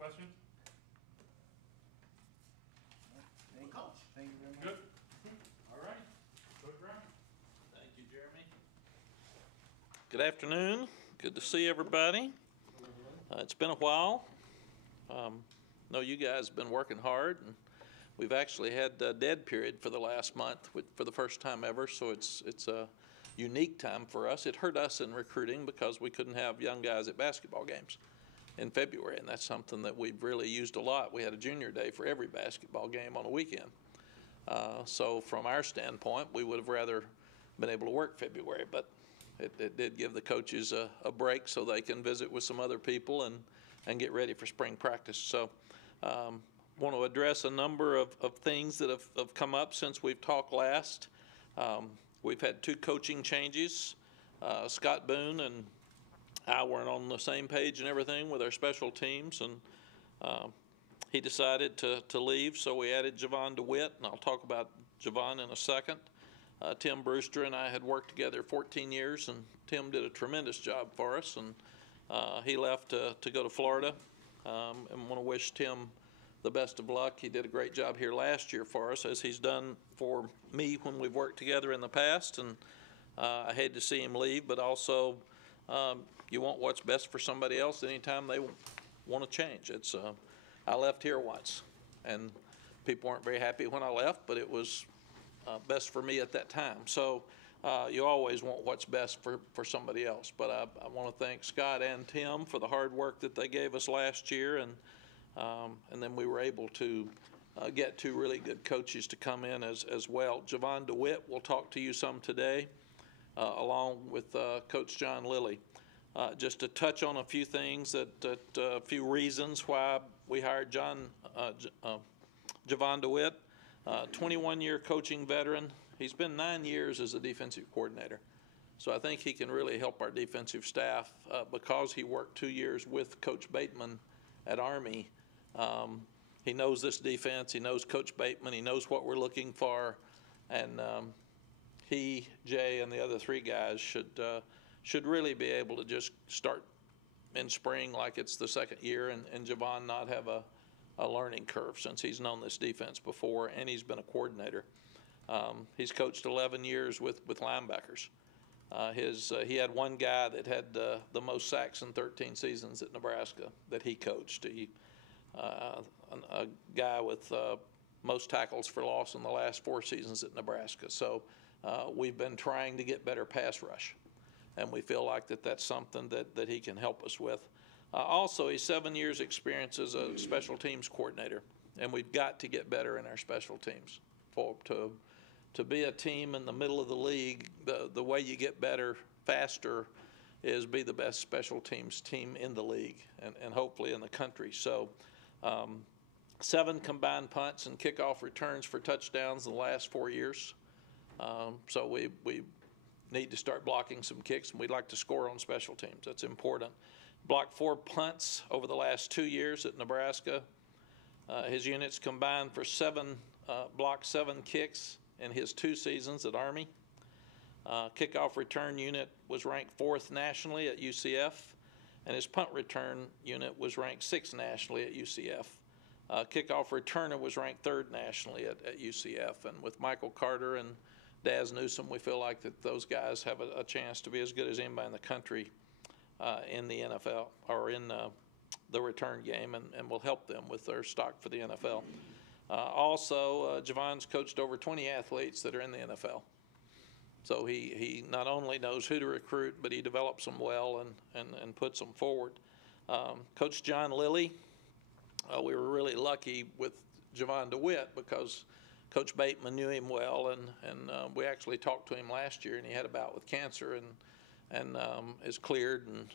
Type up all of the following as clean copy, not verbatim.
Questions? Coach. Thank you very much. Good. All right. Coach Brown. Thank you, Jeremy. Good afternoon. Good to see everybody. It's been a while. Know you guys have been working hard, and we've actually had a dead period for the last month for the first time ever, so it's a unique time for us. It hurt us in recruiting because we couldn't have young guys at basketball games in February, and that's something that we've really used a lot. We had a junior day for every basketball game on a weekend. So from our standpoint, we would have rather been able to work February, but it did give the coaches a break so they can visit with some other people and get ready for spring practice. So want to address a number of things that have come up since we've talked last. We've had 2 coaching changes. Scott Boone and I weren't on the same page and everything with our special teams, and he decided to leave, so we added Javon DeWitt, and I'll talk about Javon in a second. Tim Brewster and I had worked together 14 years, and Tim did a tremendous job for us, and he left to go to Florida, and want to wish Tim the best of luck. He did a great job here last year for us, as he's done for me when we've worked together in the past, and I hate to see him leave, but also you want what's best for somebody else anytime they want to change. I left here once, and people weren't very happy when I left, but it was best for me at that time. So you always want what's best for somebody else. But I want to thank Scott and Tim for the hard work that they gave us last year, and then we were able to get 2 really good coaches to come in as well. Javon DeWitt will talk to you some today, along with Coach John Lilly. Just to touch on a few things, a few reasons why we hired Javon DeWitt, 21-year coaching veteran. He's been 9 years as a defensive coordinator. So I think he can really help our defensive staff because he worked 2 years with Coach Bateman at Army. He knows this defense. He knows Coach Bateman. He knows what we're looking for. And he, Jay, and the other 3 guys should really be able to just start in spring like it's the second year, and Javon not have a learning curve since he's known this defense before and he's been a coordinator. He's coached 11 years with linebackers. He had one guy that had the most sacks in 13 seasons at Nebraska that he coached. A guy with most tackles for loss in the last 4 seasons at Nebraska. So we've been trying to get better pass rush, and we feel like that's something that he can help us with. Also, he's 7 years experience as a special teams coordinator, and we've got to get better in our special teams. To be a team in the middle of the league, the way you get better faster is be the best special teams team in the league and hopefully in the country. So 7 combined punts and kickoff returns for touchdowns in the last 4 years. So we need to start blocking some kicks, and we'd like to score on special teams. That's important. Blocked 4 punts over the last 2 years at Nebraska. His units combined for blocked 7 kicks in his 2 seasons at Army. Kickoff return unit was ranked 4th nationally at UCF, and his punt return unit was ranked 6th nationally at UCF. Kickoff returner was ranked 3rd nationally at UCF, and with Michael Carter and Daz Newsome, we feel like that those guys have a chance to be as good as anybody in the country in the NFL or in the return game, and will help them with their stock for the NFL. Also, Javon's coached over 20 athletes that are in the NFL. So he not only knows who to recruit, but he develops them well and puts them forward. Coach John Lilly, we were really lucky with Javon DeWitt because Coach Bateman knew him well, and we actually talked to him last year, and he had a bout with cancer and is cleared and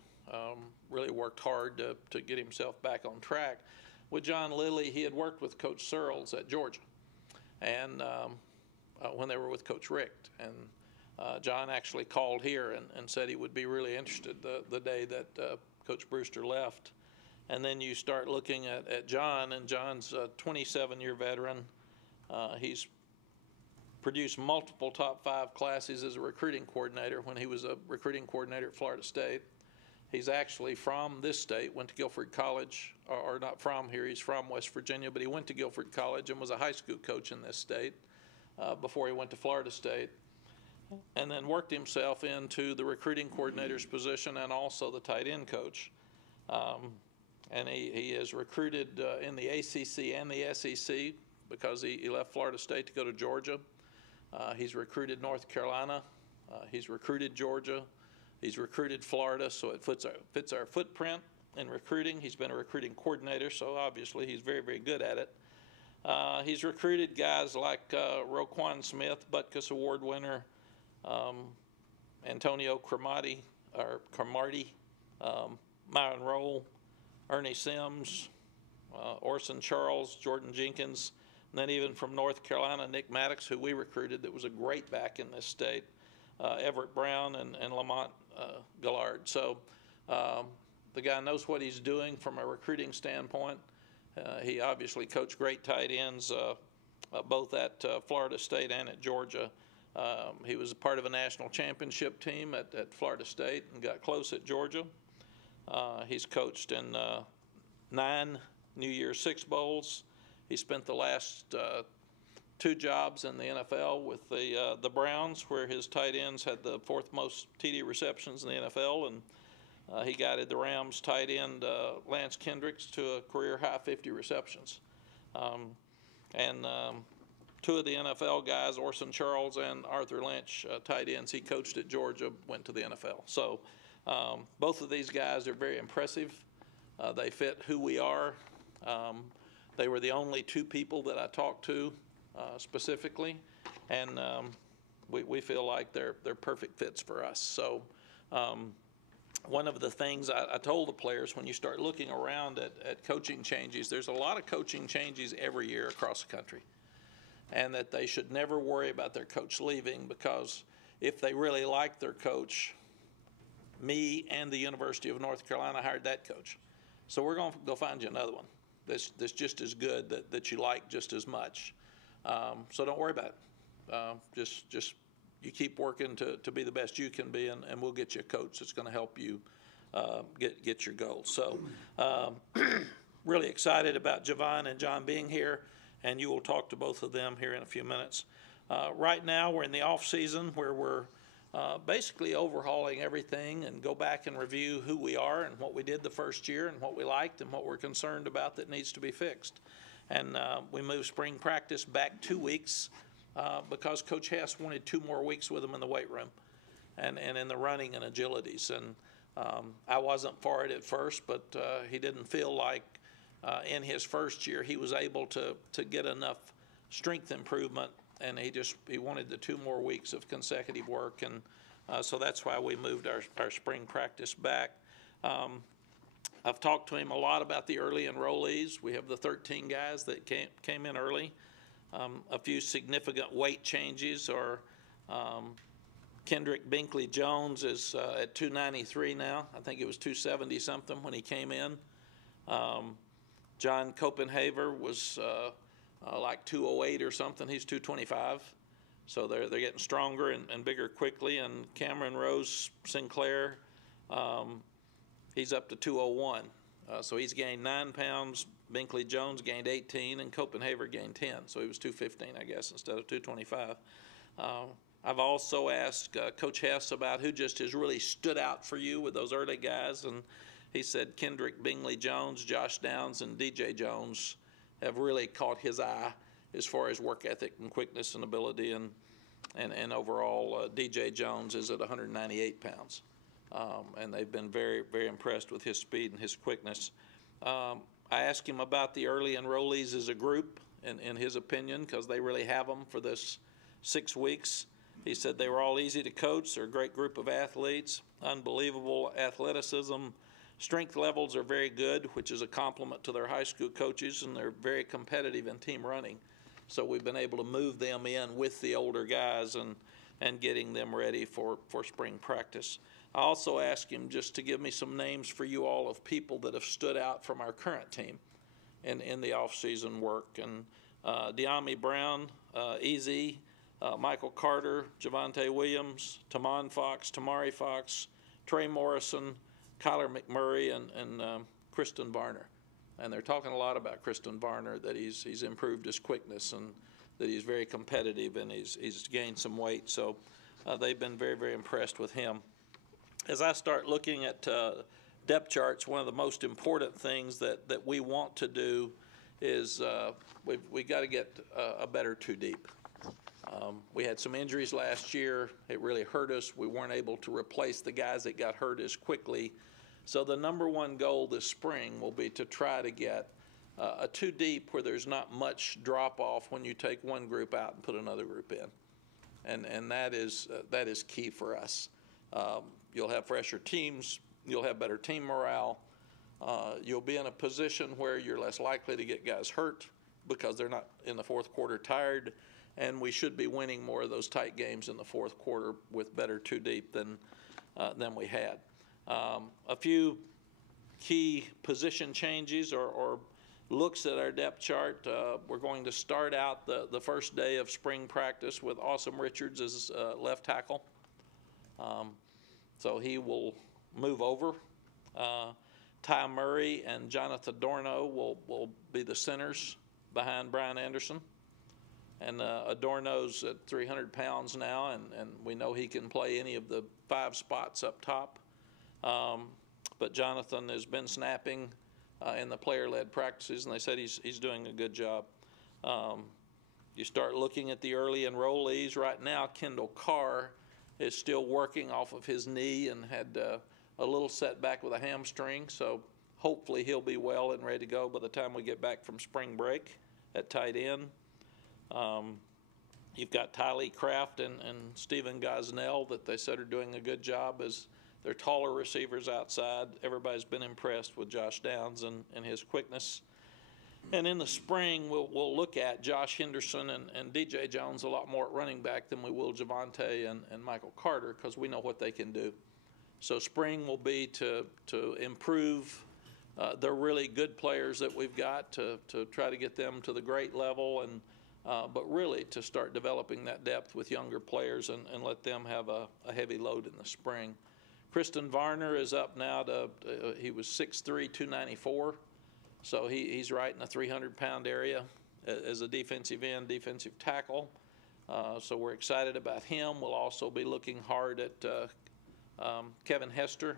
really worked hard to get himself back on track. With John Lilly, he had worked with Coach Searles at Georgia, and when they were with Coach Richt. And John actually called here and said he would be really interested the day that Coach Brewster left. And then you start looking at John, and John's a 27-year veteran. He's produced multiple top 5 classes as a recruiting coordinator when he was a recruiting coordinator at Florida State. He's actually from this state, went to Guilford College, or not from here, he's from West Virginia, but he went to Guilford College and was a high school coach in this state before he went to Florida State, and then worked himself into the recruiting coordinator's position and also the tight end coach. And he is recruited in the ACC and the SEC because he left Florida State to go to Georgia. He's recruited North Carolina. He's recruited Georgia. He's recruited Florida, so it fits our footprint in recruiting. He's been a recruiting coordinator, so obviously he's very, very good at it. He's recruited guys like Roquan Smith, Butkus Award winner, Antonio Cromartie, Myron Roll, Ernie Sims, Orson Charles, Jordan Jenkins, and then even from North Carolina, Nick Maddox, who we recruited, that was a great back in this state, Everett Brown, and Lamont Gillard. So the guy knows what he's doing from a recruiting standpoint. He obviously coached great tight ends both at Florida State and at Georgia. He was a part of a national championship team at Florida State and got close at Georgia. He's coached in 9 New Year's Six Bowls. He spent the last 2 jobs in the NFL with the Browns, where his tight ends had the 4th most TD receptions in the NFL, and he guided the Rams tight end Lance Kendricks to a career high 50 receptions. And 2 of the NFL guys, Orson Charles and Arthur Lynch, tight ends he coached at Georgia, went to the NFL. So both of these guys are very impressive. They fit who we are. They were the only 2 people that I talked to specifically, and we feel like they're perfect fits for us. So one of the things I told the players, when you start looking around at coaching changes, there's a lot of coaching changes every year across the country, and that they should never worry about their coach leaving, because if they really like their coach, me and the University of North Carolina hired that coach. So we're going to go find you another one that's just as good, that you like just as much. So don't worry about it. Just you keep working to be the best you can be, and we'll get you a coach that's going to help you get your goals. So really excited about Javon and John being here, and you will talk to both of them here in a few minutes. Right now we're in the off season where we're basically overhauling everything and go back and review who we are and what we did the first year and what we liked and what we're concerned about that needs to be fixed. And we moved spring practice back 2 weeks because Coach Hess wanted 2 more weeks with them in the weight room and in the running and agilities. And I wasn't for it at first, but he didn't feel like in his first year he was able to get enough strength improvement, and he wanted the 2 more weeks of consecutive work, and so that's why we moved our spring practice back. I've talked to him a lot about the early enrollees. We have the 13 guys that came in early. A few significant weight changes are Kendrick Binkley Jones is at 293 now. I think it was 270 something when he came in. John Copenhaver was like 208 or something. He's 225. So they're getting stronger and bigger quickly. And Cameron Rose Sinclair, he's up to 201. So he's gained 9 pounds. Binkley Jones gained 18, and Copenhaver gained 10. So he was 215, I guess, instead of 225. I've also asked Coach Hess about who just has really stood out for you with those early guys, and he said Kendrick Bingley Jones, Josh Downs, and DJ Jones have really caught his eye as far as work ethic and quickness and ability, and overall DJ Jones is at 198 pounds. And they've been very, very impressed with his speed and his quickness. I asked him about the early enrollees as a group, in his opinion, because they really have them for this 6 weeks. He said they were all easy to coach. They're a great group of athletes, unbelievable athleticism. Strength levels are very good, which is a compliment to their high school coaches, and they're very competitive in team running. So we've been able to move them in with the older guys and getting them ready for spring practice. I also asked him just to give me some names for you all of people that have stood out from our current team in the off-season work. And De'Ami Brown, Easy, Michael Carter, Javonte Williams, Tamon Fox, Tamari Fox, Trey Morrison, Kyler McMurray and Kristen Varner. And they're talking a lot about Kristen Varner, that he's improved his quickness and that he's very competitive and he's gained some weight. So they've been very, very impressed with him. As I start looking at depth charts, one of the most important things that we want to do is we got to get a better two deep. We had some injuries last year. It really hurt us. We weren't able to replace the guys that got hurt as quickly. So the number one goal this spring will be to try to get a two deep where there's not much drop off when you take one group out and put another group in, and that is key for us. You'll have fresher teams. You'll have better team morale. You'll be in a position where you're less likely to get guys hurt because they're not in the fourth quarter tired, and we should be winning more of those tight games in the fourth quarter with better two deep than we had. A few key position changes or looks at our depth chart. We're going to start out the first day of spring practice with Awesome Richards as left tackle. So he will move over. Ty Murray and Jonathan Adorno will be the centers behind Brian Anderson. And Adorno's at 300 pounds now, and we know he can play any of the 5 spots up top. But Jonathan has been snapping in the player-led practices, and they said he's doing a good job. You start looking at the early enrollees. Right now, Kendall Carr is still working off of his knee and had a little setback with a hamstring, so hopefully he'll be well and ready to go by the time we get back from spring break at tight end. You've got Tylee Kraft and Stephen Gosnell that they said are doing a good job as they're taller receivers outside. Everybody's been impressed with Josh Downs and his quickness. And in the spring, we'll look at Josh Henderson and DJ Jones a lot more at running back than we will Javonte and Michael Carter, because we know what they can do. So spring will be to improve the really good players that we've got, to try to get them to the great level, and but really to start developing that depth with younger players and let them have a heavy load in the spring. Kristen Varner is up now to, he was 6'3", 294, so he's right in the 300-pound area as a defensive end, defensive tackle. So we're excited about him. We'll also be looking hard at Kevin Hester.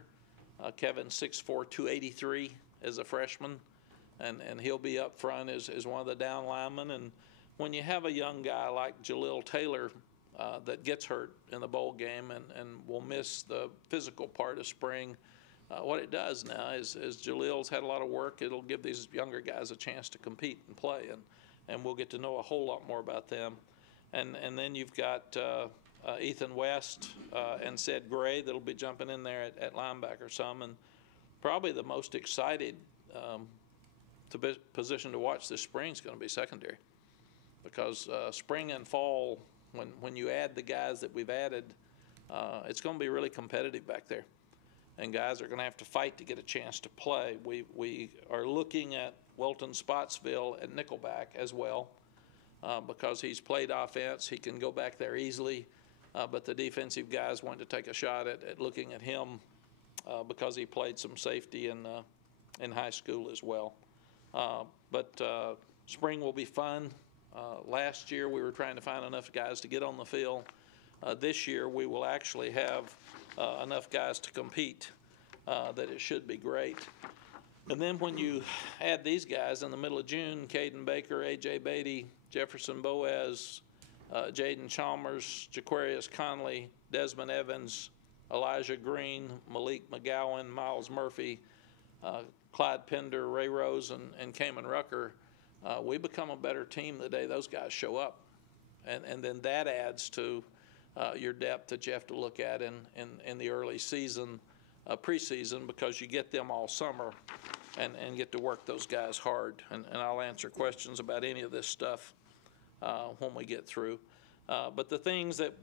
Kevin's 6'4", 283 as a freshman, and he'll be up front as one of the down linemen. And when you have a young guy like Jaleel Taylor that gets hurt in the bowl game and will miss the physical part of spring, what it does now is Jaleel's had a lot of work. It'll give these younger guys a chance to compete and play, and we'll get to know a whole lot more about them. And then you've got Ethan West and Ced Gray that'll be jumping in there at linebacker some, and probably the most excited position to watch this spring is going to be secondary, because spring and fall, when you add the guys that we've added, it's going to be really competitive back there, and guys are going to have to fight to get a chance to play. We are looking at Welton Spotsville at nickelback as well, because he's played offense. He can go back there easily, but the defensive guys want to take a shot at looking at him because he played some safety in high school as well. But spring will be fun. Last year we were trying to find enough guys to get on the field. This year we will actually have enough guys to compete that it should be great. And then when you add these guys in the middle of June, Caden Baker, A.J. Beatty, Jefferson Boaz, Jaden Chalmers, Jaquarius Conley, Desmond Evans, Elijah Green, Malik McGowan, Miles Murphy, Clyde Pender, Ray Rose, and Kamen Rucker, we become a better team the day those guys show up. And then that adds to your depth that you have to look at in the early season, preseason, because you get them all summer and get to work those guys hard. And I'll answer questions about any of this stuff when we get through. But the things that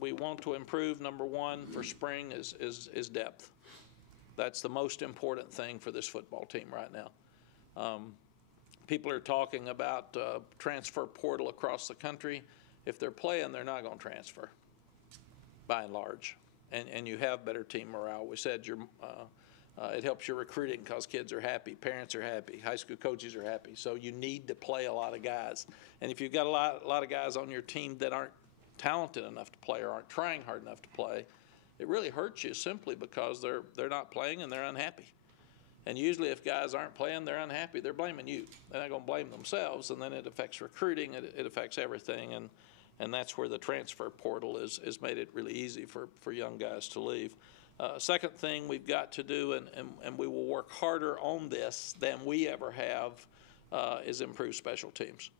we want to improve, number one for spring is depth. That's the most important thing for this football team right now. People are talking about transfer portal across the country. If they're playing, they're not going to transfer, by and large. And you have better team morale. We said your It helps your recruiting because kids are happy, parents are happy, high school coaches are happy. So you need to play a lot of guys. And if you've got a lot of guys on your team that aren't talented enough to play or aren't trying hard enough to play, it really hurts you simply because they're not playing and they're unhappy. And usually if guys aren't playing, they're unhappy, they're blaming you. They're not going to blame themselves, and then it affects recruiting, it affects everything, and that's where the transfer portal has made it really easy for young guys to leave. Second thing we've got to do, and we will work harder on this than we ever have, is improve special teams.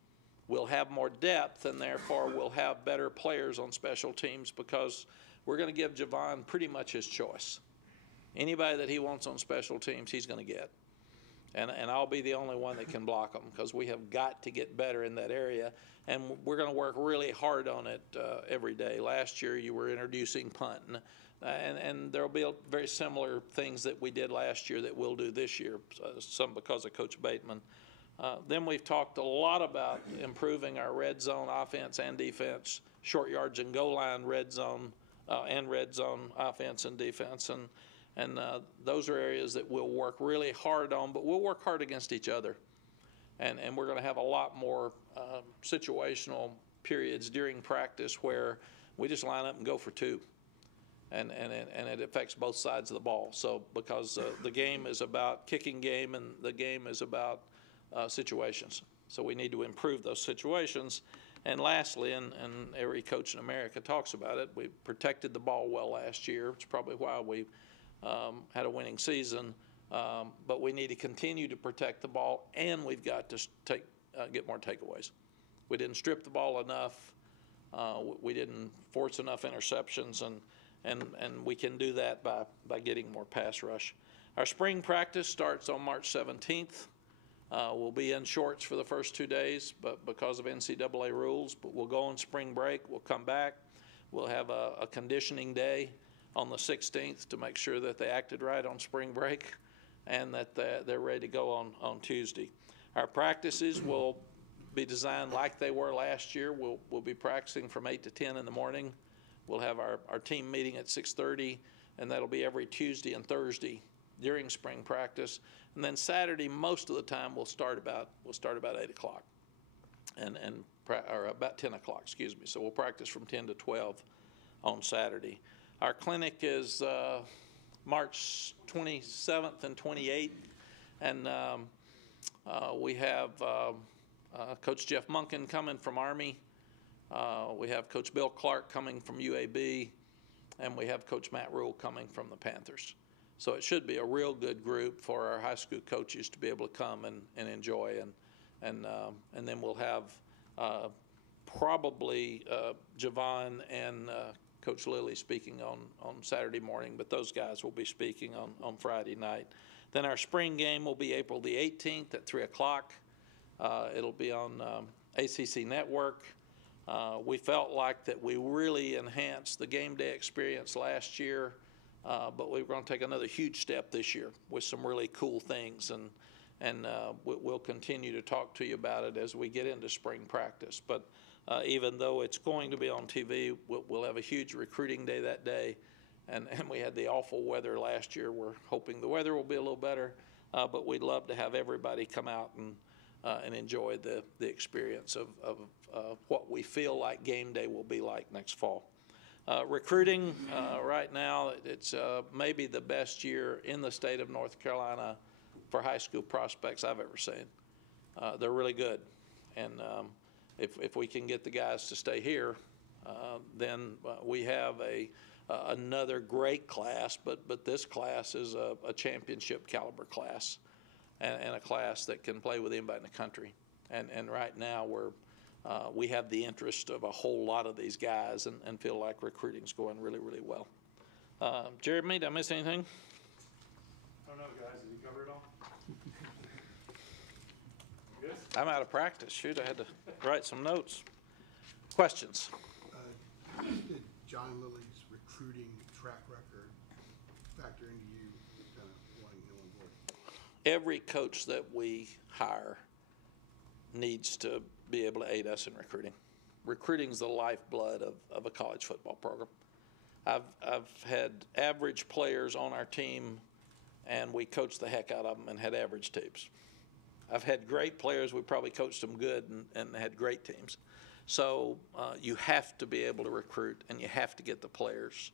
We'll have more depth, and therefore we'll have better players on special teams because we're going to give Javon pretty much his choice. Anybody that he wants on special teams, he's going to get. And I'll be the only one that can block them because we have got to get better in that area, and we're going to work really hard on it every day. Last year you were introducing punting, and there will be very similar things that we did last year that we'll do this year, some because of Coach Bateman. Then we've talked a lot about improving our red zone offense and defense, short yards and goal line red zone and red zone offense and defense, and those are areas that we'll work really hard on, but we'll work hard against each other. And we're going to have a lot more situational periods during practice where we just line up and go for two. And it affects both sides of the ball. So because the game is about kicking game and the game is about situations. So we need to improve those situations. And lastly, and every coach in America talks about it, we protected the ball well last year. It's probably why we had a winning season. But we need to continue to protect the ball, and we've got to get more takeaways. We didn't strip the ball enough. We didn't force enough interceptions, and we can do that by getting more pass rush. Our spring practice starts on March 17th. We'll be in shorts for the first 2 days, but because of NCAA rules. But we'll go on spring break. We'll come back. We'll have a conditioning day on the 16th to make sure that they acted right on spring break and that they're ready to go on Tuesday. Our practices will be designed like they were last year. We'll be practicing from 8 to 10 in the morning. We'll have our team meeting at 6:30, and that'll be every Tuesday and Thursday during spring practice. And then Saturday, most of the time, we'll start about 8 o'clock, or about 10 o'clock, excuse me. So we'll practice from 10 to 12 on Saturday. Our clinic is March 27th and 28th, and we have Coach Jeff Munkin coming from Army. We have Coach Bill Clark coming from UAB, and we have Coach Matt Rule coming from the Panthers. So it should be a real good group for our high school coaches to be able to come and enjoy, and then we'll have probably Javon and Coach Lilly speaking on Saturday morning, but those guys will be speaking on Friday night. Then our spring game will be April the 18th at 3 o'clock. It'll be on ACC Network. We felt like that we really enhanced the game day experience last year, but we're going to take another huge step this year with some really cool things, and we'll continue to talk to you about it as we get into spring practice. But even though it's going to be on TV, we'll have a huge recruiting day that day, and we had the awful weather last year. We're hoping the weather will be a little better, but we'd love to have everybody come out and enjoy the experience of what we feel like game day will be like next fall. Recruiting right now, it's maybe the best year in the state of North Carolina for high school prospects I've ever seen. They're really good, and if we can get the guys to stay here, then we have another great class, but this class is a championship caliber class, and a class that can play with anybody in the country. And right now we have the interest of a whole lot of these guys, and feel like recruiting's going really, really well. Jeremy, did I miss anything? I don't know, guys. Did you cover it all? Good? I'm out of practice. Shoot, I had to write some notes. Questions? Did John Lilly's recruiting track record factor into you kind of wanting him on board? Every coach that we hire needs to be able to aid us in recruiting. Recruiting is the lifeblood of a college football program. I've had average players on our team and we coached the heck out of them and had average teams. I've had great players. We probably coached them good and had great teams. So you have to be able to recruit, and you have to get the players,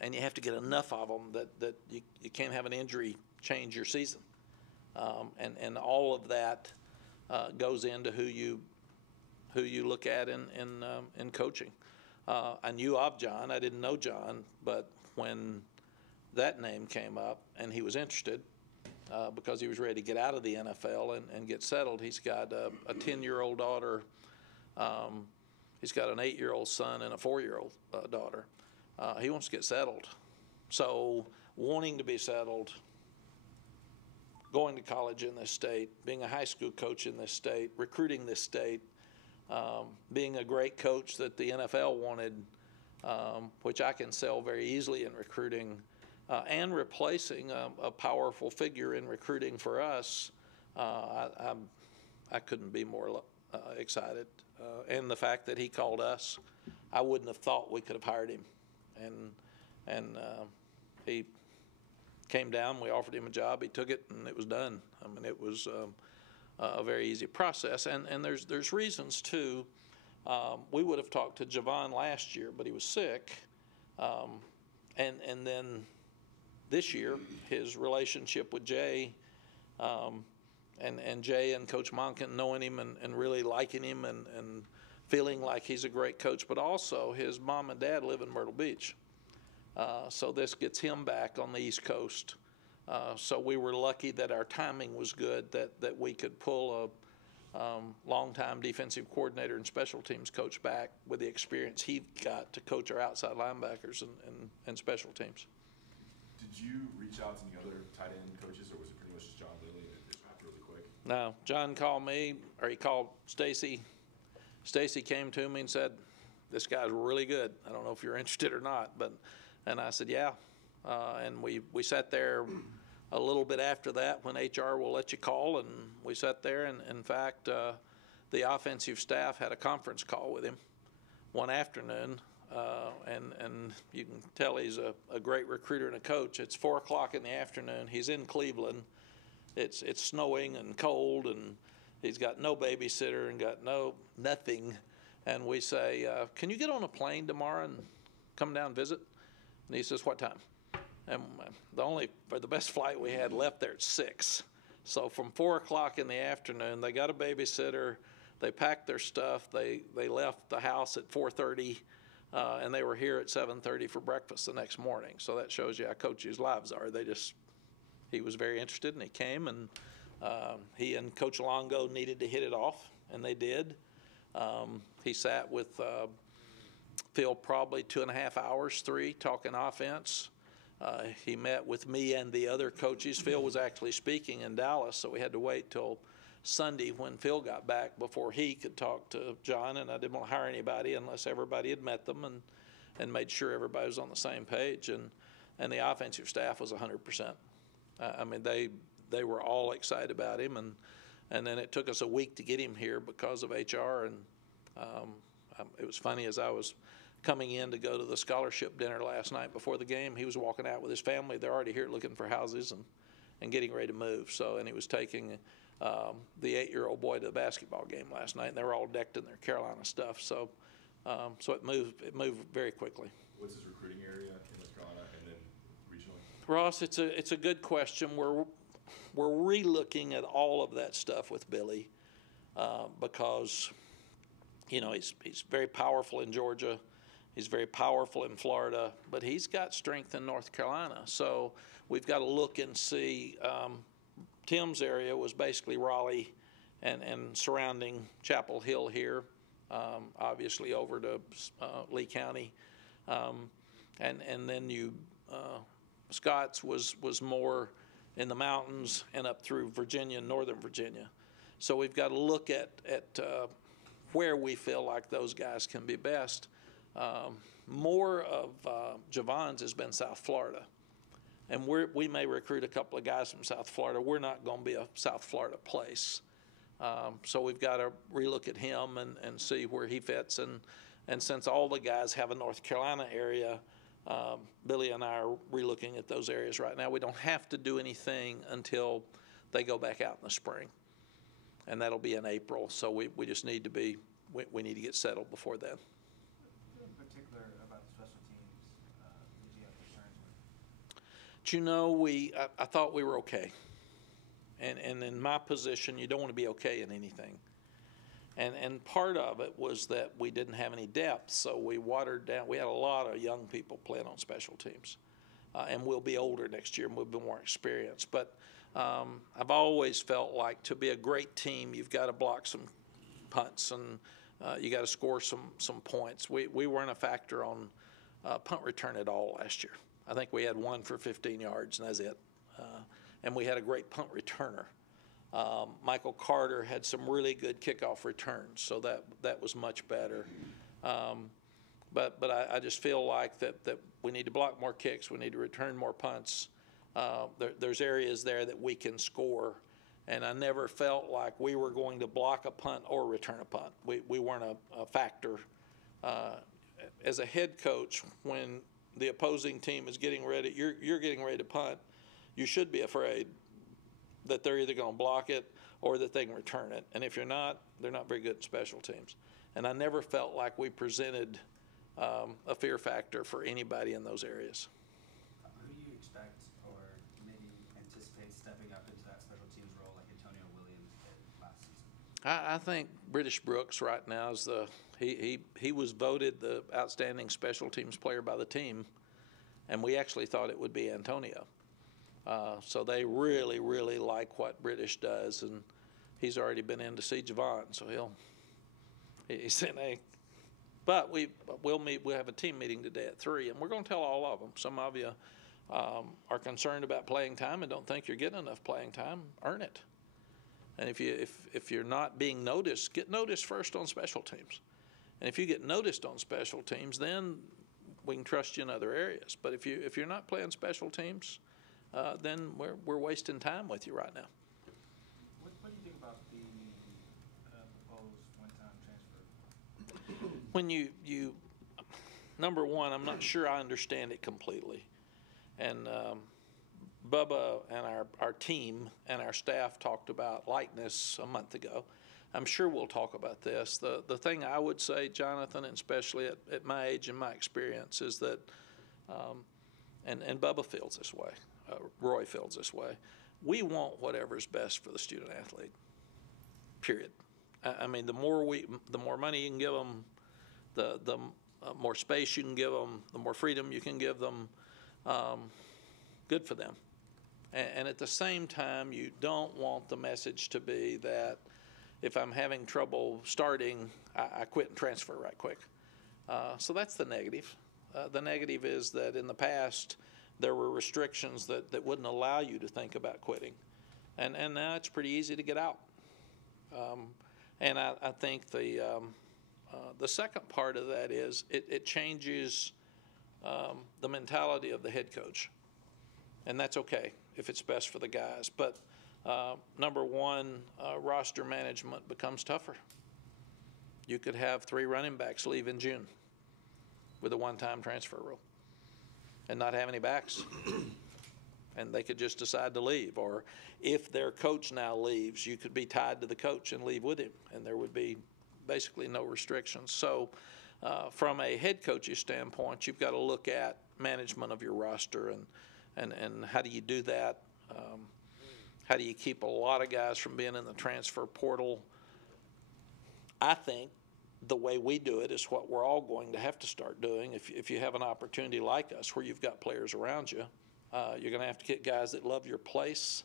and you have to get enough of them that you can't have an injury change your season. And all of that goes into who you look at in coaching. I knew of John. I didn't know John, but when that name came up and he was interested, because he was ready to get out of the NFL and get settled. He's got a 10-year-old daughter. He's got an 8-year-old son and a 4-year-old daughter. He wants to get settled. So wanting to be settled, going to college in this state, being a high school coach in this state, recruiting this state, being a great coach that the NFL wanted, which I can sell very easily in recruiting, and replacing a powerful figure in recruiting for us, I couldn't be more excited. And the fact that he called us, I wouldn't have thought we could have hired him. And he came down, we offered him a job, he took it, and it was done. I mean, it was a very easy process. And there's reasons, too. We would have talked to Javon last year, but he was sick. And then this year, his relationship with Jay, and Jay and Coach Monken knowing him and really liking him and feeling like he's a great coach, but also his mom and dad live in Myrtle Beach. So this gets him back on the East Coast. So we were lucky that our timing was good, that we could pull a longtime defensive coordinator and special teams coach back with the experience he got to coach our outside linebackers and special teams. Did you reach out to any other tight end coaches, or was it pretty much just John Lilly and it happened really quick? No, John called me, or he called Stacy. Stacy came to me and said, "This guy's really good. I don't know if you're interested or not." And I said, "Yeah." And we sat there a little bit after that when HR will let you call, and we sat there. And in fact, the offensive staff had a conference call with him one afternoon. And you can tell he's a great recruiter and a coach. It's 4:00 in the afternoon. He's in Cleveland. It's snowing and cold, and he's got no babysitter and got nothing. And we say, "Can you get on a plane tomorrow and come down and visit?" And he says, "What time?" And the best flight we had left there at 6. So from 4:00 in the afternoon, they got a babysitter. They packed their stuff. They left the house at 4:30. And they were here at 7:30 for breakfast the next morning. So that shows you how coaches' lives are. He was very interested, and he came, and he and Coach Longo needed to hit it off, and they did. He sat with Phil probably 2.5 hours, 3, talking offense. He met with me and the other coaches. Phil was actually speaking in Dallas, so we had to wait till Sunday when Phil got back before he could talk to John, and I didn't want to hire anybody unless everybody had met them and made sure everybody was on the same page. And the offensive staff was 100%. I mean, they were all excited about him, and then it took us a week to get him here because of HR. And it was funny, as I was coming in to go to the scholarship dinner last night before the game, he was walking out with his family. They're already here looking for houses and getting ready to move. And he was taking the 8-year-old boy to the basketball game last night, and they were all decked in their Carolina stuff. So it moved very quickly. What's his recruiting area in North Carolina and then regionally? Ross, it's a good question. We're re-looking at all of that stuff with Billy because he's very powerful in Georgia. He's very powerful in Florida, but he's got strength in North Carolina. So we've got to look and see. Tim's area was basically Raleigh and surrounding Chapel Hill here, obviously over to Lee County. And then Scott's was more in the mountains and up through Virginia, northern Virginia. So we've got to look at where we feel like those guys can be best. More of Javon's has been South Florida. And we may recruit a couple of guys from South Florida. We're not going to be a South Florida place. So we've got to relook at him and see where he fits. And since all the guys have a North Carolina area, Billy and I are relooking at those areas right now. We don't have to do anything until they go back out in the spring, and that'll be in April. So we just need to be, we need to get settled before then. In particular about the special teams, did you have concerns with? But you know, I thought we were okay. And in my position, you don't want to be okay in anything. And part of it was that we didn't have any depth, so we watered down. We had a lot of young people playing on special teams. And we'll be older next year and we'll be more experienced. But I've always felt like to be a great team, you've got to block some punts and you got to score some points. We weren't a factor on punt return at all last year. I think we had one for 15 yards, and that's it. And we had a great punt returner. Michael Carter had some really good kickoff returns, so that was much better. But I just feel like that we need to block more kicks. We need to return more punts. There's areas there that we can score, and I never felt like we were going to block a punt or return a punt. We weren't a factor. As a head coach, when the opposing team is getting ready, you're getting ready to punt, you should be afraid that they're either going to block it or that they can return it. And if you're not, they're not very good at special teams. And I never felt like we presented a fear factor for anybody in those areas. Who do you expect or maybe anticipate stepping up into that special teams role like Antonio Williams did last season? I think British Brooks right now is he was voted the outstanding special teams player by the team, and we actually thought it would be Antonio. So they really, really like what British does, and he's already been in to see Javon, so he's saying, hey. But we'll have a team meeting today at 3, and we're going to tell all of them. Some of you are concerned about playing time and don't think you're getting enough playing time. Earn it. And if you're not being noticed, get noticed first on special teams. And if you get noticed on special teams, then we can trust you in other areas. But if you're not playing special teams, then we're wasting time with you right now. What do you think about the proposed one-time transfer? When you number one, I'm not sure I understand it completely. And Bubba and our team and our staff talked about likeness a month ago. I'm sure we'll talk about this. The thing I would say, Jonathan, and especially at my age and my experience, is that, and Bubba feels this way, Roy feels this way, we want whatever's best for the student athlete, period. I mean, the more money you can give them, the more space you can give them, the more freedom you can give them, good for them. And at the same time, you don't want the message to be that if I'm having trouble starting, I quit and transfer right quick. So that's the negative. The negative is that in the past, there were restrictions that wouldn't allow you to think about quitting. And now it's pretty easy to get out. And I think the second part of that is it changes the mentality of the head coach. And that's okay if it's best for the guys. But number one, roster management becomes tougher. You could have 3 running backs leave in June with a one-time transfer rule and not have any backs. And they could just decide to leave. Or if their coach now leaves, you could be tied to the coach and leave with him, and there would be basically no restrictions. So from a head coach's standpoint, you've got to look at management of your roster and how do you do that? How do you keep a lot of guys from being in the transfer portal? I think the way we do it is what we're all going to have to start doing. If you have an opportunity like us where you've got players around you, you're going to have to get guys that love your place.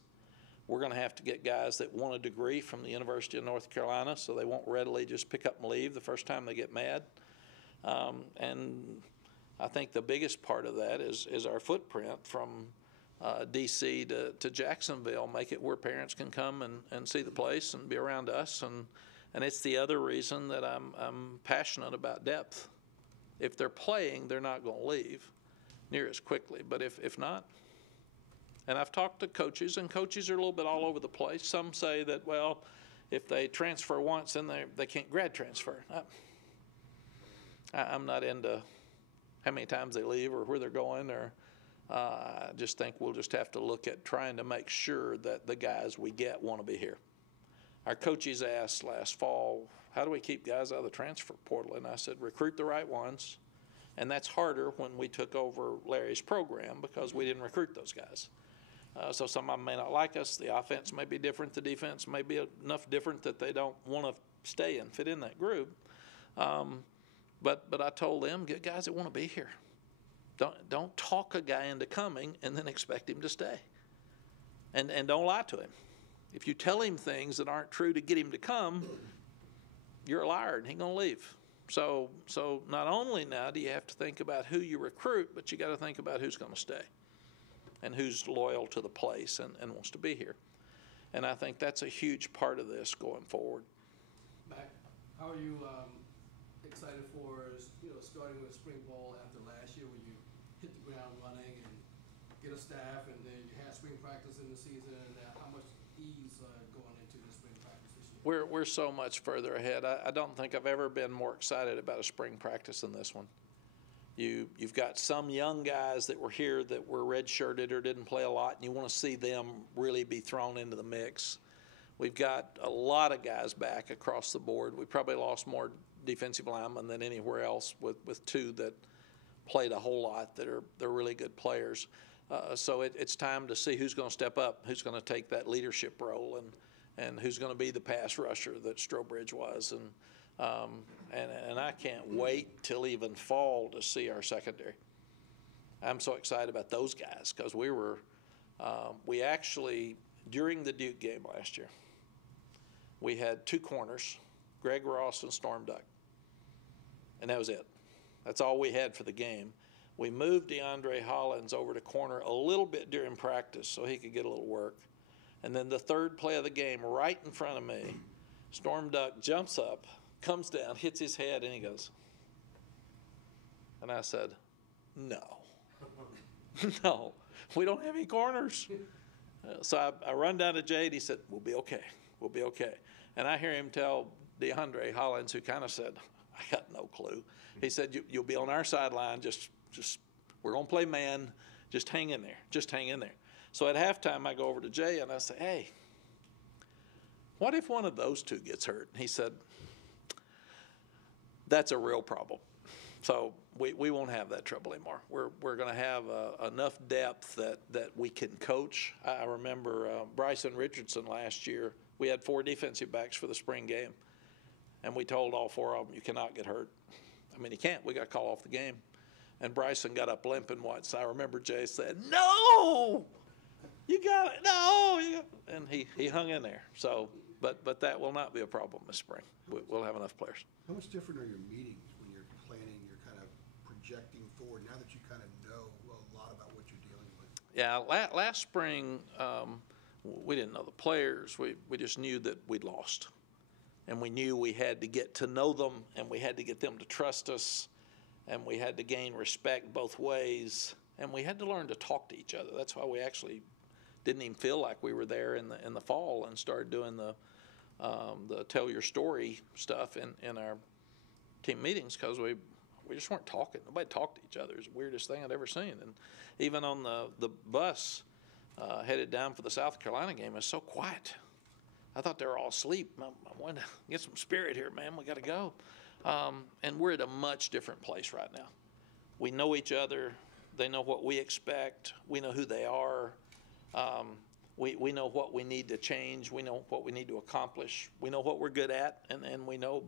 We're going to have to get guys that want a degree from the University of North Carolina so they won't readily just pick up and leave the first time they get mad. And I think the biggest part of that is our footprint from D.C. to Jacksonville, make it where parents can come and see the place and be around us. And it's the other reason that I'm passionate about depth. If they're playing, they're not going to leave near as quickly. But if not, and I've talked to coaches, and coaches are a little bit all over the place. Some say that, well, if they transfer once, then they can't grad transfer. I'm not into how many times they leave or where they're going, or I just think we'll just have to look at trying to make sure that the guys we get want to be here. Our coaches asked last fall, how do we keep guys out of the transfer portal? And I said, recruit the right ones. And that's harder when we took over Larry's program because we didn't recruit those guys. So some of them may not like us. The offense may be different. The defense may be enough different that they don't want to stay and fit in that group. But I told them, get guys that want to be here. Don't talk a guy into coming and then expect him to stay. And don't lie to him. If you tell him things that aren't true to get him to come, you're a liar and he's going to leave. So not only now do you have to think about who you recruit, but you got to think about who's going to stay and who's loyal to the place and wants to be here. And I think that's a huge part of this going forward. Mack, how are you excited for starting with spring ball after last year when you hit the ground running and get a staff and then you had spring practice in the season, and how much ease going into the spring practice this year? We're so much further ahead. I don't think I've ever been more excited about a spring practice than this one. You've got some young guys that were here that were redshirted or didn't play a lot, and you want to see them really be thrown into the mix. We've got a lot of guys back across the board. We probably lost more defensive linemen than anywhere else with two that played a whole lot they're really good players. So it's time to see who's going to step up, who's going to take that leadership role, and who's going to be the pass rusher that Strobridge was. And I can't wait till even fall to see our secondary. I'm so excited about those guys because we actually, during the Duke game last year, we had two corners, Greg Ross and Storm Duck. And that was it. That's all we had for the game. We moved DeAndre Hollins over to corner a little bit during practice so he could get a little work. And then the third play of the game, right in front of me, Storm Duck jumps up, comes down, hits his head, and he goes. And I said, no. No, we don't have any corners. So I run down to Jade. He said, we'll be okay. We'll be okay. And I hear him tell DeAndre Hollins, who kind of said, I got no clue. He said, you'll be on our sideline. Just we're going to play man. Just hang in there. Just hang in there. So at halftime, I go over to Jay, and I say, hey, what if one of those two gets hurt? And he said, that's a real problem. So we won't have that trouble anymore. We're going to have enough depth that we can coach. I remember Bryson Richardson last year. We had 4 defensive backs for the spring game, and we told all 4 of them, you cannot get hurt. I mean, you can't. We got to call off the game. And Bryson got up limping once. I remember Jay said, no, you got it. No. And he hung in there. So, but that will not be a problem this spring. We'll have enough players. How much different are your meetings when you're planning, you're kind of projecting forward now that you kind of know a lot about what you're dealing with? Yeah, last spring, we didn't know the players. We just knew that we'd lost. And we knew we had to get to know them, and we had to get them to trust us, and we had to gain respect both ways, and we had to learn to talk to each other. That's why we actually didn't even feel like we were there in the fall and started doing the tell your story stuff in our team meetings because we just weren't talking. Nobody talked to each other. It was the weirdest thing I'd ever seen. And even on the bus headed down for the South Carolina game, it was so quiet. I thought they were all asleep. I wanted to get some spirit here, man. We got to go. And we're at a much different place right now. We know each other. They know what we expect. We know who they are. We know what we need to change. We know what we need to accomplish. We know what we're good at, and we know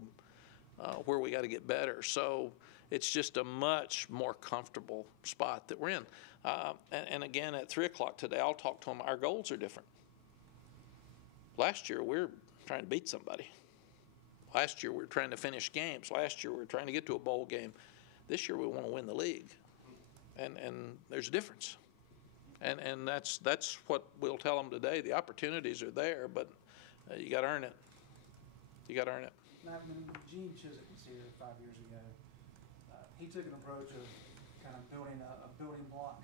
where we got to get better. So it's just a much more comfortable spot that we're in. And again, at 3 o'clock today, I'll talk to them. Our goals are different. Last year, we were trying to beat somebody. Last year, we were trying to finish games. Last year, we were trying to get to a bowl game. This year, we want to win the league. And there's a difference. And that's what we'll tell them today. The opportunities are there, but you got to earn it. You got to earn it. Mack, when Gene Chiswick was here 5 years ago, he took an approach of kind of building a building block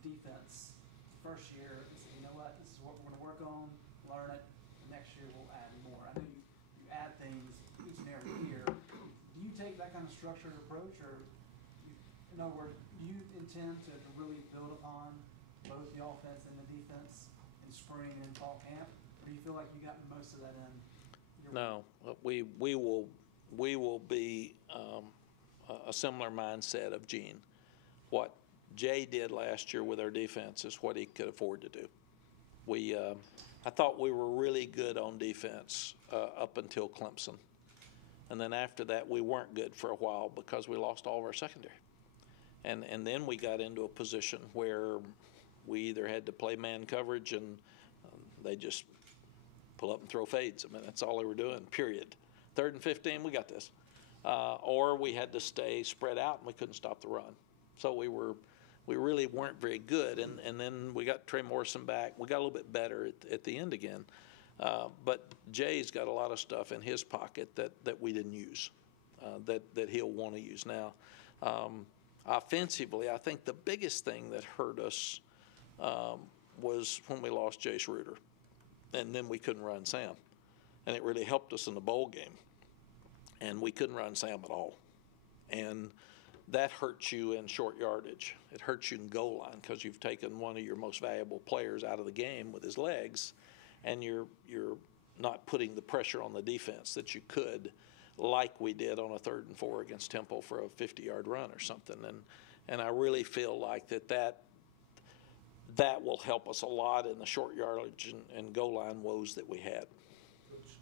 defense. First year, he said, you know what, this is what we're going to work on, learn it. Next year, we'll add more. I know you add things each and every year. Do you take that kind of structured approach, or in other words, do you intend to really build upon both the offense and the defense in spring and fall camp? Or do you feel like you got most of that in? No, we will be a similar mindset of Gene. What Jay did last year with our defense is what he could afford to do. I thought we were really good on defense up until Clemson. And then after that, we weren't good for a while because we lost all of our secondary. And then we got into a position where we either had to play man coverage and they just pull up and throw fades. I mean, that's all they were doing, period. 3rd and 15, we got this. Or we had to stay spread out and we couldn't stop the run. So we really weren't very good. And then we got Trey Morrison back. We got a little bit better at the end again. But Jay's got a lot of stuff in his pocket that we didn't use, that he'll want to use now. Offensively, I think the biggest thing that hurt us was when we lost Jace Ruder. And then we couldn't run Sam. And it really helped us in the bowl game. And we couldn't run Sam at all. And that hurts you in short yardage. It hurts you in goal line because you've taken one of your most valuable players out of the game with his legs, and you're not putting the pressure on the defense that you could, like we did on a 3rd and 4 against Temple for a 50-yard run or something. And I really feel like that will help us a lot in the short yardage and goal line woes that we had. Coach,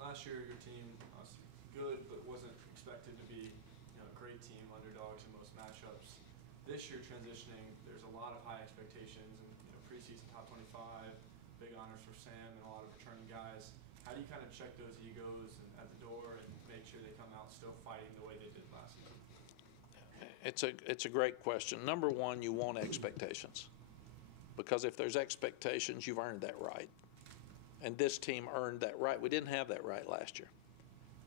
last year your team was good but wasn't expected to be a great team, underdogs in most matchups. This year transitioning, there's a lot of high expectations and preseason top 25, big honors for Sam and a lot of returning guys. How do you kind of check those egos at the door and make sure they come out still fighting the way they did last season? It's a great question. Number one, you want expectations. Because if there's expectations, you've earned that right. And this team earned that right. We didn't have that right last year.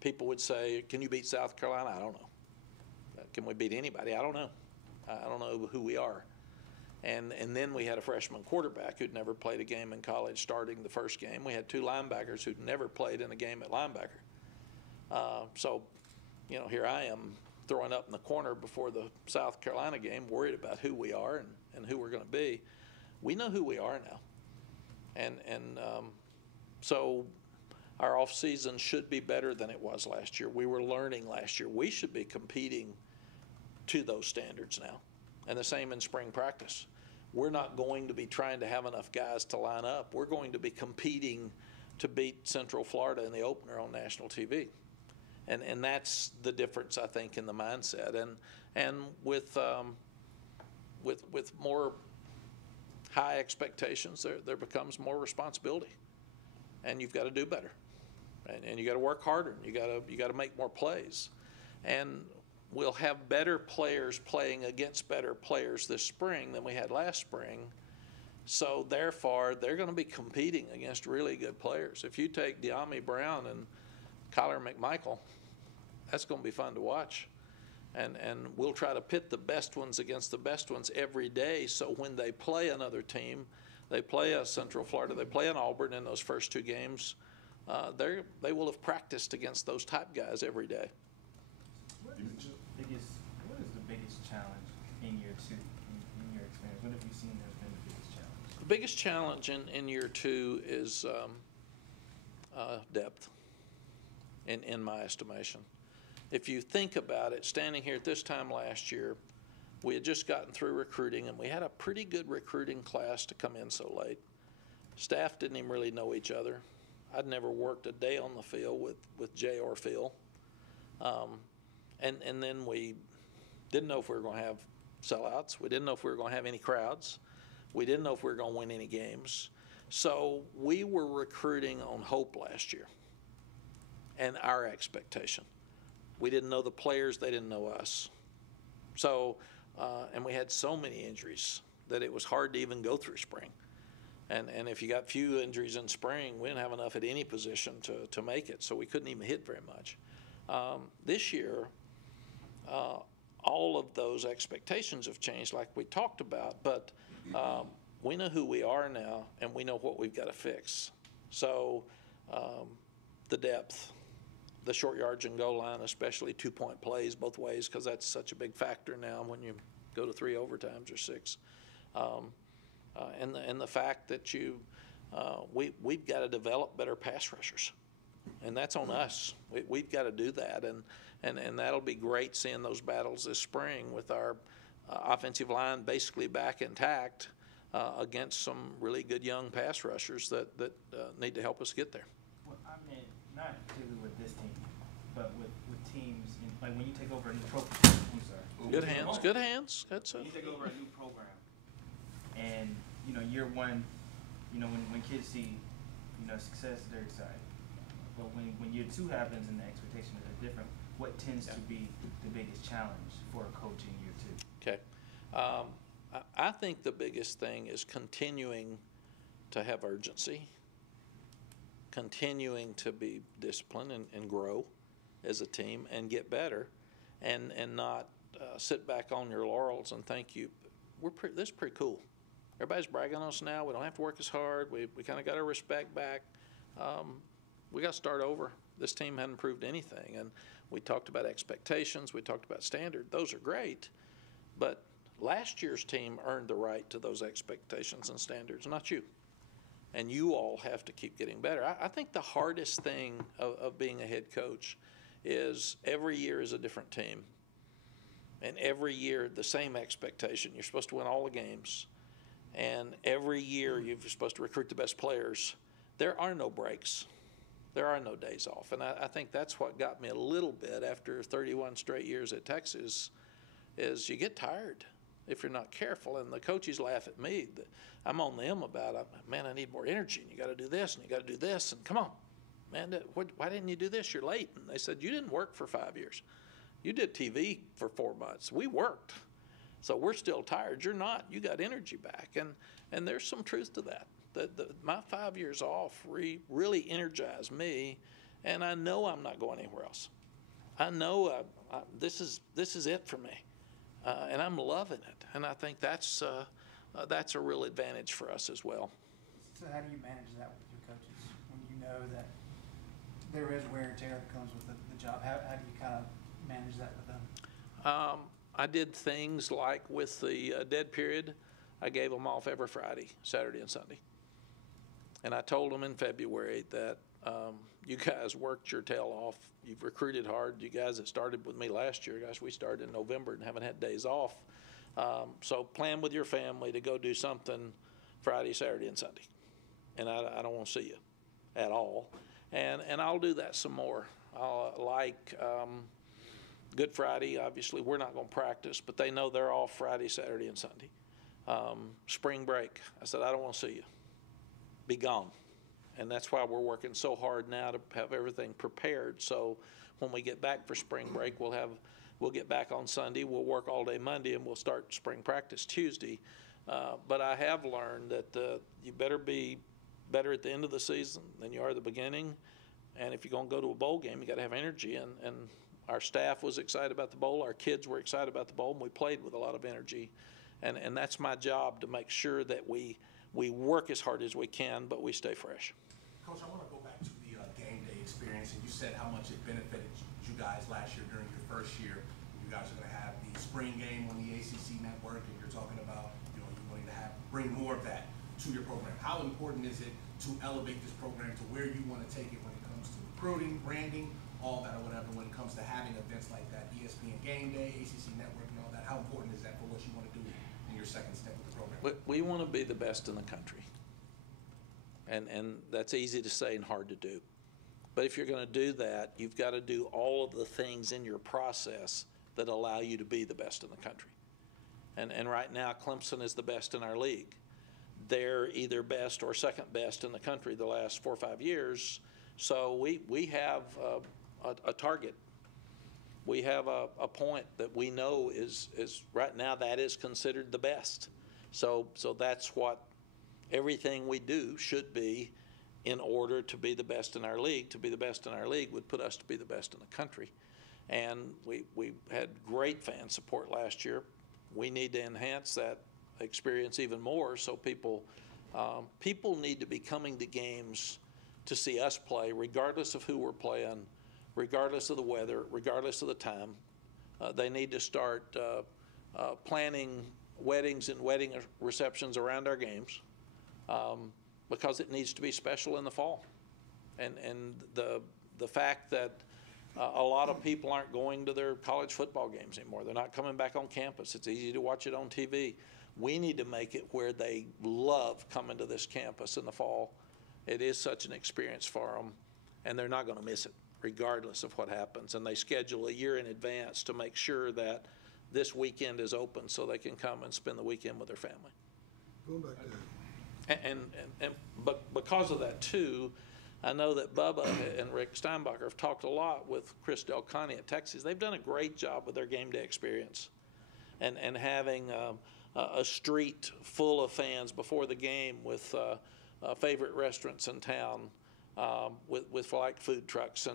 People would say, can you beat South Carolina? I don't know. Can we beat anybody? I don't know. I don't know who we are. And then we had a freshman quarterback who'd never played a game in college starting the first game. We had 2 linebackers who'd never played in a game at linebacker. So, here I am throwing up in the corner before the South Carolina game, worried about who we are and who we're going to be. We know who we are now. So our off season should be better than it was last year. We were learning last year. We should be competing to those standards now. And the same in spring practice. We're not going to be trying to have enough guys to line up. We're going to be competing to beat Central Florida in the opener on national TV. And that's the difference, I think, in the mindset. And with more high expectations, there becomes more responsibility. And you've got to do better. And you got to work harder. And you got to make more plays. And we'll have better players playing against better players this spring than we had last spring. So therefore, they're going to be competing against really good players. If you take Mack Brown and Kyler McMichael, that's going to be fun to watch. And we'll try to pit the best ones against the best ones every day, so when they play another team, they play a Central Florida, they play an Auburn in those first 2 games, they will have practiced against those type guys every day. What is the biggest challenge in year 2, in your experience? What have you seen has been the biggest challenge? The biggest challenge in year 2 is depth, in my estimation. If you think about it, standing here at this time last year, we had just gotten through recruiting, and we had a pretty good recruiting class to come in so late. Staff didn't even really know each other. I'd never worked a day on the field with Jay or Phil. And then we didn't know if we were going to have sellouts. We didn't know if we were going to have any crowds. We didn't know if we were going to win any games. So we were recruiting on hope last year and our expectation. We didn't know the players, they didn't know us. So, and we had so many injuries that it was hard to even go through spring. And if you got few injuries in spring, we didn't have enough at any position to make it, so we couldn't even hit very much. This year, all of those expectations have changed like we talked about, but we know who we are now, and we know what we've got to fix. So the depth the short yards and goal line, especially 2-point plays both ways, because that's such a big factor now when you go to 3 overtimes or 6. And the fact that we've got to develop better pass rushers, and that's on us. We've got to do that, and that'll be great seeing those battles this spring with our offensive line basically back intact against some really good young pass rushers that need to help us get there. Well, I mean, not particularly with this team, but with teams, like when you take over a new program. I'm sorry. Good hands, good hands. That's When you take over a new program, and year one, when kids see success, they're excited. But when year two happens and the expectations are different, what tends to be the biggest challenge for a coach in year two? Okay. I think the biggest thing is continuing to have urgency, continuing to be disciplined and grow as a team and get better, and not sit back on your laurels and think this is pretty cool. Everybody's bragging on us now. We don't have to work as hard. We kind of got our respect back. We got to start over. This team hadn't proved anything, and we talked about expectations. We talked about standard. Those are great, but last year's team earned the right to those expectations and standards, not you. And you all have to keep getting better. I think the hardest thing of being a head coach is every year is a different team, and every year the same expectation. You're supposed to win all the games. And every year you're supposed to recruit the best players. There are no breaks. There are no days off. And I think that's what got me a little bit after 31 straight years at Texas is you get tired if you're not careful. And the coaches laugh at me. I'm on them about, man, I need more energy, and you got to do this, and you got to do this, and come on. Man, why didn't you do this? You're late. And they said, you didn't work for 5 years. You did TV for 4 months. We worked. So we're still tired. You're not. You got energy back. And there's some truth to that. My 5 years off really energized me, and I know I'm not going anywhere else. I know this is it for me, and I'm loving it. And I think that's a real advantage for us as well. So how do you manage that with your coaches when you know that there is wear and tear that comes with the job? How do you kind of manage that with them? I did things like with the dead period, I gave them off every Friday, Saturday, and Sunday. And I told them in February that you guys worked your tail off. You've recruited hard. You guys that started with me last year, gosh, we started in November and haven't had days off. So plan with your family to go do something Friday, Saturday, and Sunday. And I don't want to see you at all. And I'll do that some more. Good Friday, obviously, we're not going to practice, but they know they're off Friday, Saturday, and Sunday. Spring break, I said, I don't want to see you. Be gone. And that's why we're working so hard now to have everything prepared. So when we get back for spring break, we'll get back on Sunday. We'll work all day Monday, and we'll start spring practice Tuesday. But I have learned that you better be better at the end of the season than you are at the beginning. And if you're going to go to a bowl game, you got to have energy. And our staff was excited about the bowl. Our kids were excited about the bowl, and we played with a lot of energy. And that's my job, to make sure that we work as hard as we can, but we stay fresh. Coach, I want to go back to the game day experience, and you said how much it benefited you guys last year during your first year. You guys are going to have the spring game on the ACC network, and you're talking about, you wanting to bring more of that to your program. How important is it to elevate this program to where you want to take it when it comes to recruiting, branding, all that or whatever, when it comes to having events like that, ESPN Game Day, ACC Network, and all that? How important is that for what you want to do in your second step with the program? We want to be the best in the country. And that's easy to say and hard to do. But if you're going to do that, you've got to do all of the things in your process that allow you to be the best in the country. And right now, Clemson is the best in our league. They're either best or second best in the country the last 4 or 5 years. So we have a target. We have a point that we know is right now that is considered the best. So that's what everything we do should be in order to be the best in our league. To be the best in our league would put us to be the best in the country. And we had great fan support last year. We need to enhance that experience even more, so people need to be coming to games to see us play, regardless of who we're playing, regardless of the weather, regardless of the time. They need to start planning weddings and wedding receptions around our games, because it needs to be special in the fall. And the fact that a lot of people aren't going to their college football games anymore. They're not coming back on campus. It's easy to watch it on TV. We need to make it where they love coming to this campus in the fall. It is such an experience for them, and they're not going to miss it regardless of what happens. And they schedule a year in advance to make sure that this weekend is open so they can come and spend the weekend with their family. Going back to But because of that too, I know that Bubba and Rick Steinbacher have talked a lot with Chris Del Conte at Texas. They've done a great job with their game day experience, and having a street full of fans before the game with favorite restaurants in town, with like food trucks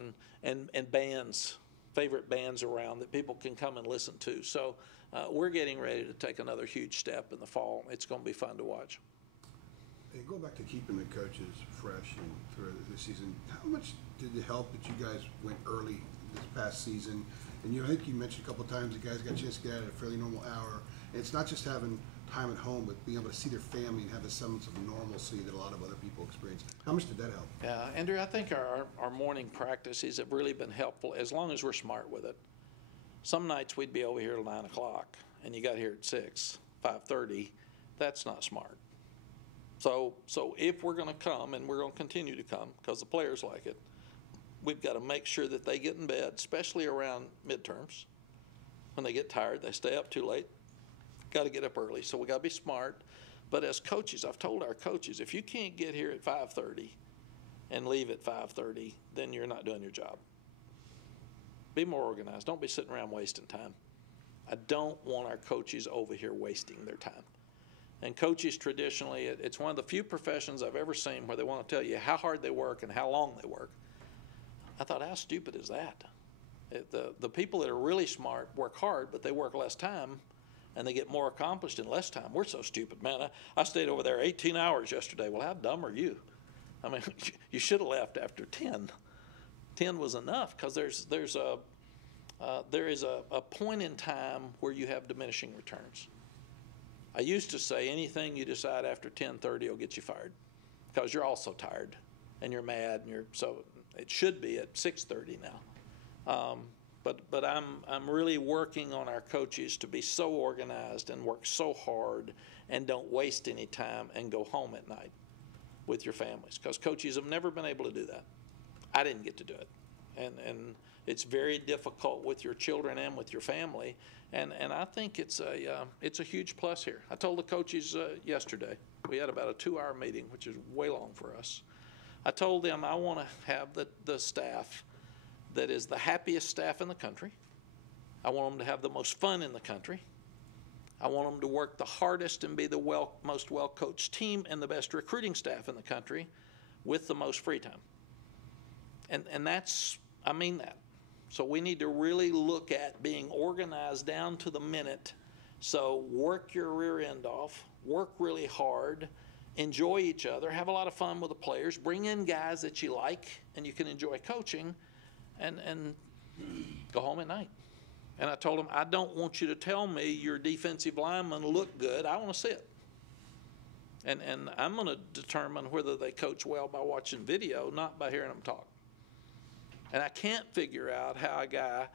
and bands, favorite bands around that people can come and listen to. So we're getting ready to take another huge step in the fall. It's going to be fun to watch. And go back to keeping the coaches fresh and through the season. How much did it help that you guys went early this past season? And I think you mentioned a couple of times the guys got a chance to get out at a fairly normal hour. And it's not just having time at home, but being able to see their family and have a semblance of normalcy that a lot of other people experience. How much did that help? Yeah, Andrew, I think our morning practices have really been helpful as long as we're smart with it. Some nights we'd be over here at 9 o'clock, and you got here at 6, 5:30. That's not smart. So if we're going to come, and we're going to continue to come because the players like it, we've got to make sure that they get in bed, especially around midterms. When they get tired, they stay up too late. Got to get up early, so we got to be smart. But as coaches, I've told our coaches, if you can't get here at 5:30 and leave at 5:30, then you're not doing your job. Be more organized. Don't be sitting around wasting time. I don't want our coaches over here wasting their time. And coaches traditionally, it's one of the few professions I've ever seen where they want to tell you how hard they work and how long they work. I thought, how stupid is that? The people that are really smart work hard, but they work less time, and they get more accomplished in less time. We're so stupid, man. I stayed over there 18 hours yesterday. Well, how dumb are you? I mean, you should have left after 10. 10 was enough, because there is a point in time where you have diminishing returns. I used to say anything you decide after 10:30 will get you fired, because you're also tired and you're mad, and so it should be at 6:30 now. But I'm really working on our coaches to be so organized and work so hard and don't waste any time and go home at night with your families, because coaches have never been able to do that. I didn't get to do it, and it's very difficult with your children and with your family. And I think it's a huge plus here. I told the coaches yesterday, we had about a 2-hour meeting, which is way long for us. I told them I want to have the staff that is the happiest staff in the country. I want them to have the most fun in the country. I want them to work the hardest and be the most well-coached team and the best recruiting staff in the country with the most free time. And I mean that. So we need to really look at being organized down to the minute. So work your rear end off, work really hard, enjoy each other, have a lot of fun with the players, bring in guys that you like and you can enjoy coaching, and go home at night. And I told them, I don't want you to tell me your defensive linemen look good. I want to see it. And I'm going to determine whether they coach well by watching video, not by hearing them talk. And I can't figure out how a guy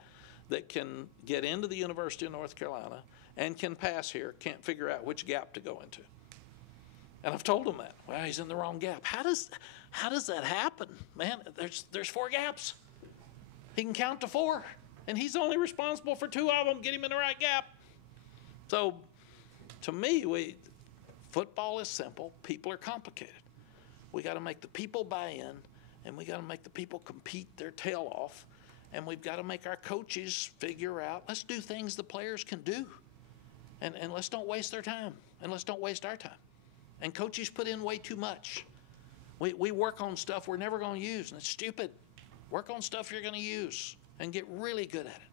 that can get into the University of North Carolina and can pass here can't figure out which gap to go into. And I've told him that. Well, he's in the wrong gap. How does that happen? Man, there's 4 gaps. He can count to 4, and he's only responsible for 2 of them. Get him in the right gap. So to me, football is simple. People are complicated. We got to make the people buy in, and we got to make the people compete their tail off, and we've got to make our coaches figure out, let's do things the players can do, and let's don't waste their time, and let's don't waste our time. And coaches put in way too much. We work on stuff we're never going to use, and it's stupid. Work on stuff you're going to use and get really good at it.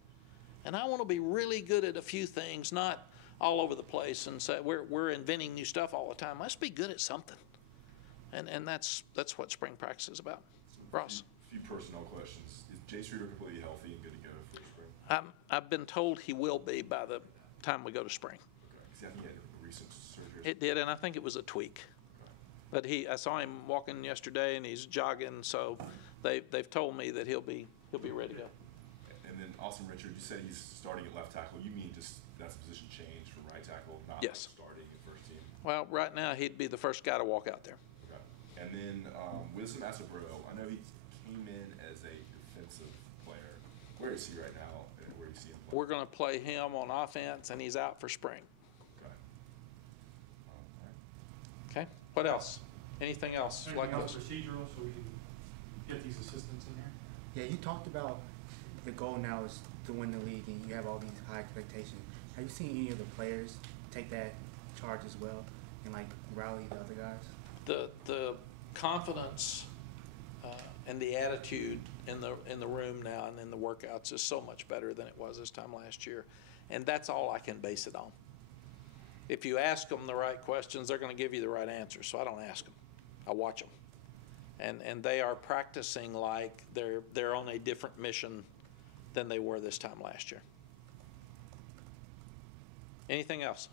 And I want to be really good at a few things, not all over the place and say we're inventing new stuff all the time. Let's be good at something. And that's what spring practice is about. Ross? A few personnel questions. Jace Reaver completely healthy and good to go for spring? I've been told he will be by the time we go to spring. Okay, 'cause I think he had recent surgery. It did, and I think it was a tweak. But I saw him walking yesterday, and he's jogging, so they've told me that he'll be ready to go. And then Austin Richard, you said he's starting at left tackle. You mean just that's a position change from right tackle, not like Yes. starting at first team? Well, right now, he'd be the first guy to walk out there. Okay. And then Wilson Massabro, I know he came in as a defensive player. Where is he right now? And where do you see him play? We're going to play him on offense, and he's out for spring. Okay. All right. Okay? What else? Anything else like Anything else this? procedural so we can get these assistants in there? Yeah, you talked about the goal now is to win the league, and you have all these high expectations. Have you seen any of the players take that charge as well and like rally the other guys? The confidence and the attitude in the room now and in the workouts is so much better than it was this time last year, and that's all I can base it on. If you ask them the right questions, they're going to give you the right answers. So I don't ask them; I watch them, and they are practicing like they're on a different mission than they were this time last year. Anything else?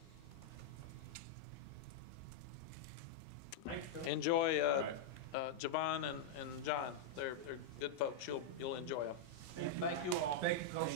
Thanks, Coach. Enjoy All right. Javon and John. They're good folks. You'll enjoy them. Thank you all. Thank you, Coach.